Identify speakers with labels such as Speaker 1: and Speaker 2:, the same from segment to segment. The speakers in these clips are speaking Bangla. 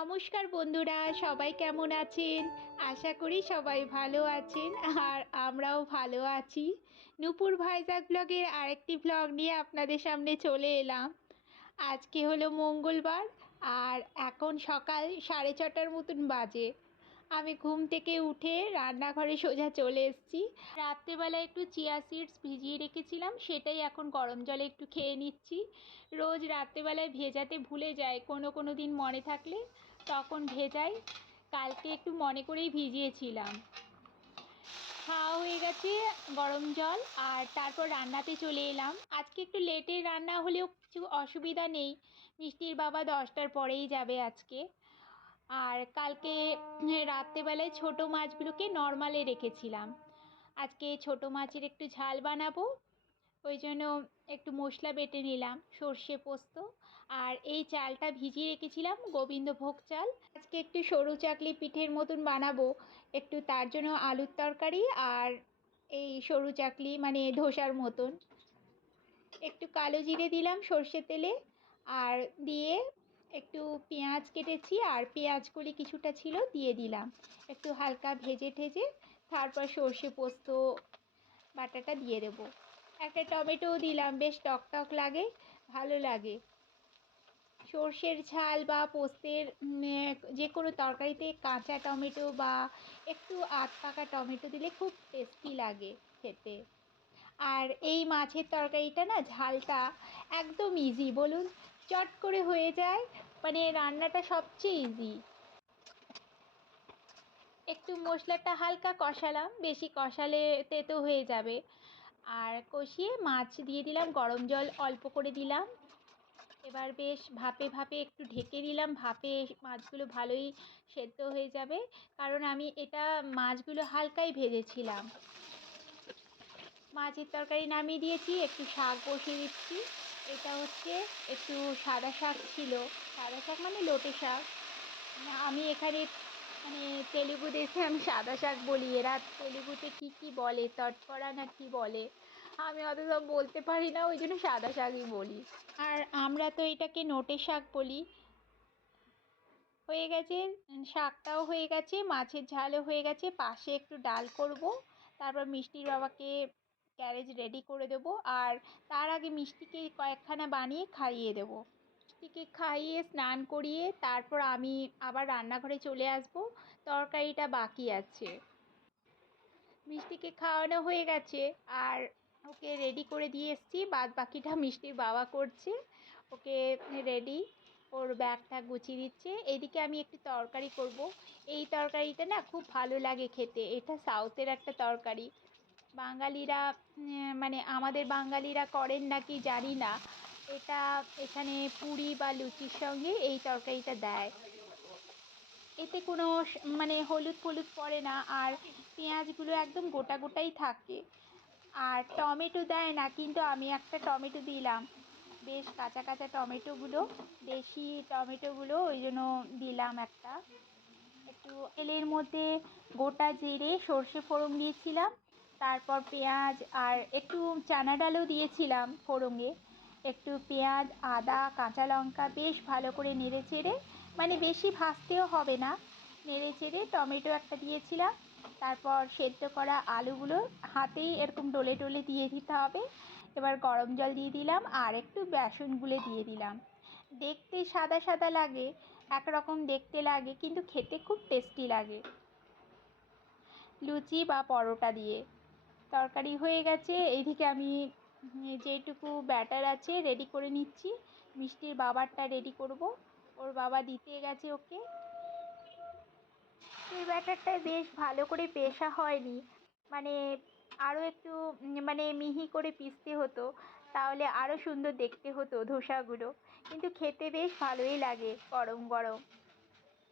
Speaker 1: নমস্কার বন্ধুরা, সবাই কেমন আছেন? আশা করি সবাই ভালো আছেন আর আমরাও ভালো আছি। নূপুর ভাইজাক ব্লগের আরেকটি ব্লগ নিয়ে আপনাদের সামনে চলে এলাম। আজকে হলো মঙ্গলবার আর এখন সকাল সাড়ে ছটার মতন বাজে। আমি ঘুম থেকে উঠে রান্নাঘরে সোজা চলে এসেছি। রাত্রেবেলা একটু চিয়া সিডস ভিজিয়ে রেখেছিলাম, সেটাই এখন গরম জলে একটু খেয়ে নিচ্ছি। রোজ রাত্রেবেলায় ভেজাতে ভুলে যায়, কোনো কোনো দিন মনে থাকলে। তখন ভেজাই কালকে একটু মনে করেই ভিজিয়েছিলাম। খাওয়া হয়ে গেছে গরম জল আর তারপর রান্নাতে চলে এলাম। আজকে একটু লেটে রান্না হলেও কিছু অসুবিধা নেই। মিষ্টির বাবা দশটার পরেই যাবে আজকে। আর কালকে রাত্রেবেলায় ছোটো মাছগুলোকে নর্মালে রেখেছিলাম। আজকে ছোটো মাছের একটু ঝাল বানাবো। ওই জন্য একটু মশলা বেটে নিলাম, সর্ষে পোস্ত, আর এই চালটা ভিজিয়ে রেখেছিলাম, গোবিন্দভোগ চাল। আজকে একটু সরু চাকলি পিঠের মতন বানাবো, একটু তার জন্য আলুর তরকারি আর এই সরু চাকলি মানে ধোসার মতন। একটু কালো জিরে দিলাম সর্ষে তেলে, আর দিয়ে একটু পেঁয়াজ কেটেছি, আর পেঁয়াজগুলি কিছুটা ছিল দিয়ে দিলাম। একটু হালকা ভেজে ঠেজে, তারপর সর্ষে পোস্ত বাটাটা দিয়ে দেবো। একটা টমেটোও দিলাম, বেশ টক টক লাগে, ভালো লাগে। সর্ষের ঝাল বা পোস্তের যে কোনো তরকারিতে কাঁচা টমেটো বা একটু আধ পাকা টমেটো দিলে খুব টেস্টি লাগে খেতে। আর এই মাছের তরকারিটা না, ঝালটা একদম ইজি বলুন, চট করে হয়ে যায় মানে রান্নাটা সবচেয়ে ইজি একটু মশলাটা হালকা কষালাম, বেশি কষালে তেতো হয়ে যাবে। আর কষিয়ে মাছ দিয়ে দিলাম, গরম জল অল্প করে দিলাম। এবার বেশ ভাপে ভাপে একটু ঢেকে দিলাম, ভাপে মাছগুলো ভালোই সেদ্ধ হয়ে যাবে, কারণ আমি এটা মাছগুলো হালকাই ভেজেছিলাম। মাছের তরকারি নামিয়ে দিয়েছি, একটু শাক বসিয়ে দিচ্ছি। এটা হচ্ছে একটু সাদা শাক ছিল। সাদা শাক মানে লোটে শাক। আমি এখানে মানে তেলেগু দেশে আমি সাদা শাক বলি, এরা তেলেগুতে কী কী বলে তটকরা না কি বলে, আমি অত সব বলতে পারি না, ওই জন্য সাদা শাকই বলি। আর আমরা তো এটাকে নোটে শাক বলি। হয়ে গেছে, শাকটাও হয়ে গেছে, মাছের ঝালও হয়ে গেছে, পাশে একটু ডাল করব, তারপর মিষ্টির বাবাকে ক্যারেজ রেডি করে দেবো, আর তার আগে মিষ্টিকে কয়েকখানা বানিয়ে খাইয়ে দেবো। মিষ্টিকে খাইয়ে, স্নান করিয়ে, তারপর আমি আবার রান্নাঘরে চলে আসব। তরকারিটা বাকি আছে। মিষ্টিকে খাওয়ানো হয়ে গেছে। আর ওকে রেডি করে দিয়ে এসেছি। বাদ বাকিটা মিষ্টির বাবা করছে। ওকে রেডি ওর ব্যাগটা গুছিয়ে দিচ্ছে। এদিকে আমি একটু তরকারি করব। এই তরকারিটা না খুব ভালো লাগে খেতে। এটা সাউথের একটা তরকারি। বাঙালিরা মানে আমাদের বাঙালিরা করেন নাকি জানি না। এটা এখানে পুরি বা লুচির সঙ্গে এই তরকারিটা দেয়। এতে কোনো মানে হলুদ ফলুদ পড়ে না আর পেঁয়াজগুলো একদম গোটা গোটাই থাকে। আর টমেটো দেয় না, কিন্তু আমি একটা টমেটো দিলাম। বেশ কাঁচা কাঁচা টমেটোগুলো, দেশি টমেটোগুলো ওই জন্য দিলাম একটা। একটু তেলের মধ্যে গোটা জিরে, সর্ষে ফোড়ন দিয়েছিলাম। তারপর পেঁয়াজ আর একটু চানা ডালও দিয়েছিলাম ফোড়নে। একটু পেঁয়াজ, আদা, কাঁচা লঙ্কা বেশ ভালো করে নেড়ে চেড়ে মানে বেশি ভাজতেও হবে না, নেড়ে চেড়ে টমেটো একটা দিয়েছিলাম, তারপর সেদ্ধ করা আলুগুলো হাতেই এরকম ডলে ডলে দিয়ে দিতে হবে, এবার গরম জল দিয়ে দিলাম আর একটু বেসন গুলে দিয়ে দিলাম। দেখতে সাদা সাদা লাগে, একরকম দেখতে লাগে, কিন্তু খেতে খুব টেস্টি লাগে। লুচি বা পরোটা দিয়ে। তরকারি হয়ে গেছে, এইদিকে আমি যেটুকু ব্যাটার আছে রেডি করে নিচ্ছি। মিষ্টির বাবারটা রেডি করব। ওর বাবা দিতে গেছে ওকে। এই ব্যাটারটা বেশ ভালো করে পেশা হয়নি। মানে আরও একটু মানে মিহি করে পিষতে হতো। তাহলে আরও সুন্দর দেখতে হতো ধোসাগুলো। কিন্তু খেতে বেশ ভালোই লাগে গরম গরম।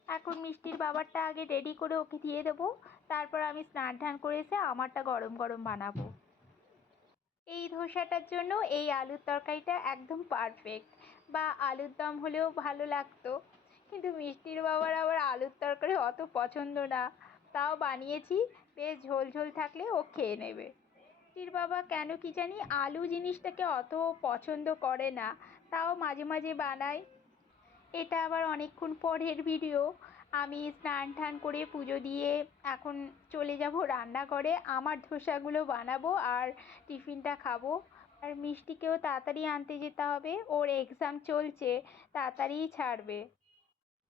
Speaker 1: এখন মিষ্টির বাবারটা আগে রেডি করে ওকে দিয়ে দেবো। তারপর আমি স্নান টান করে এসে আমারটা গরম গরম বানাবো। এই ধোসাটার জন্য এই আলুর তরকারিটা একদম পারফেক্ট বা আলুর দম হলেও ভালো লাগতো। কিন্তু মিষ্টির বাবার আবার আলুর তরকারি অত পছন্দ না। তাও বানিয়েছি, বেশ ঝোল ঝোল থাকলে ও খেয়ে নেবে। মিষ্টির বাবা কেন কি জানি আলু জিনিসটাকে অত পছন্দ করে না, তাও মাঝে মাঝে বানায়। এটা আবার অনেকক্ষণ পরের ভিডিও আমি স্নান টান করে পুজো দিয়ে এখন চলে যাব রান্নাঘরে। আমার ধোসাগুলো বানাবো আর টিফিনটা খাব। আর মিষ্টিকেও তাড়াতাড়ি আনতে যেতে হবে। ওর এক্সাম চলছে, তাড়াতাড়িই ছাড়বে।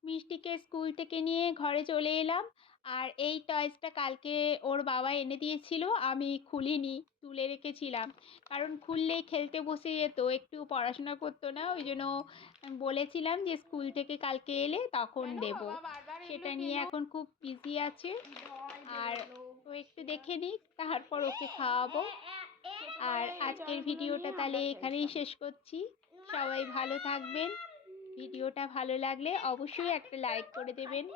Speaker 1: মিষ্টিকে স্কুল থেকে নিয়ে ঘরে চলে এলাম। আর এই টয়েসটা কালকে ওর বাবা এনে দিয়েছিল আমি খুলিনি তুলে রেখেছিলাম। কারণ খুললেই খেলতে বসে যেত একটু পড়াশোনা করতো না ওই জন্য বলেছিলাম যে স্কুল থেকে কালকে এলে তখন দেব। সেটা নিয়ে এখন খুব বিজি আছে। আর ও একটু দেখে নিক তারপর ওকে খাওয়াবো। আর আজকের ভিডিওটা তাহলে এখানেই শেষ করছি। সবাই ভালো থাকবেন। ভিডিওটা ভালো লাগলে অবশ্যই একটা লাইক করে দেবেন।